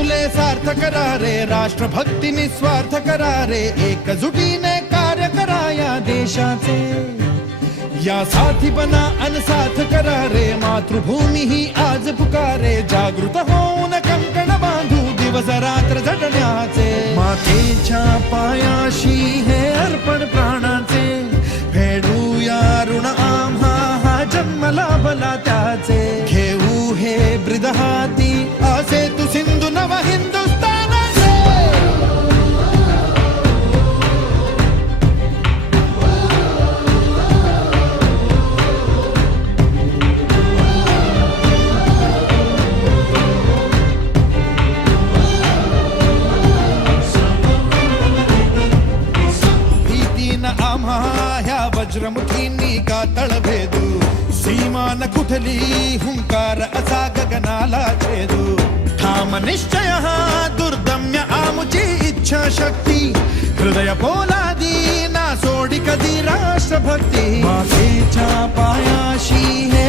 फुले सार्थ करा रे, राष्ट्रभक्ती निस्वार्थ करा रे, एकजुटीने कार्य करा या देशाचे. या साथी बना अनसाथ करा रे, मातृभूमी ही आज पुकारे. जागृत होऊन कंकण बांधू दिवस रात्र झटण्याचे. मातेच्या पायाशी हे अर्पण प्राणाचे, फेडूया ऋण आम्हा हा जन्म लाभला त्याचे. घेऊ हे ब्रिद हाती असे तू सिंधू नव हिंदुस्थानाचे. भीतीन आम्हा ह्या वज्रमुखींनी का तळभेदू. सीमा न कुठली हुंकार असा गगनाला छेदू. ठाम निश्चय हा दुर्दम्य आमुची इच्छा शक्ती. हृदय पोलादी ना सोडी कधी राष्ट्रभक्ती. मातेच्या पायाशी हे